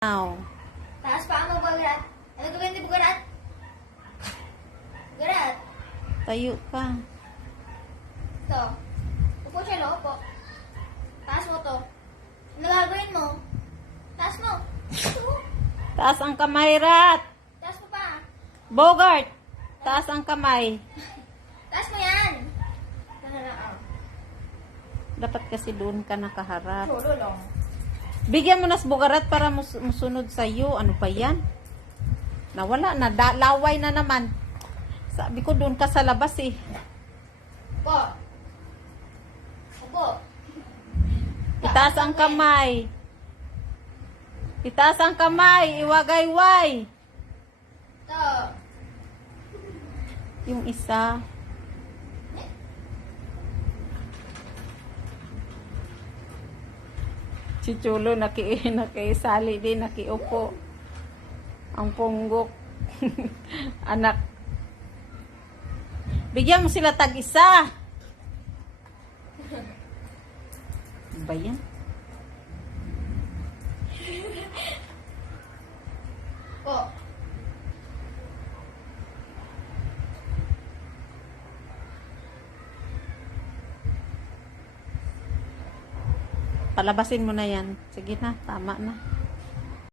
Now, Taas pa mo ba, Garat? Ano gawin mo, Garat? Garat? tayo ka. Ito. Upo siya, lo. Upo. Taas mo to. Ano gagawin mo? Taas mo. Ito. Taas ang kamay, Rat. Taas mo pa. Bogart, taas ang kamay. Taas mo yan. Nanaraan. Dapat kasi doon ka nakaharap. Cholo lang. Bigyan mo na sa Bogarat para musunod sa iyo. Ano pa yan? Nawala na. Laway na naman. Sabi ko doon ka sa labas eh. Upo. Upo. Itaas ang kamay. Itaas ang kamay. Iwagayway. Ito. Yung isa. Si Chulo nakisali din, nakiupo. Ang punggok. Anak. Bigyan mo sila tag-isa. Ano ba yan? Upo. Palabasin mo na yan. Sige na, tama na.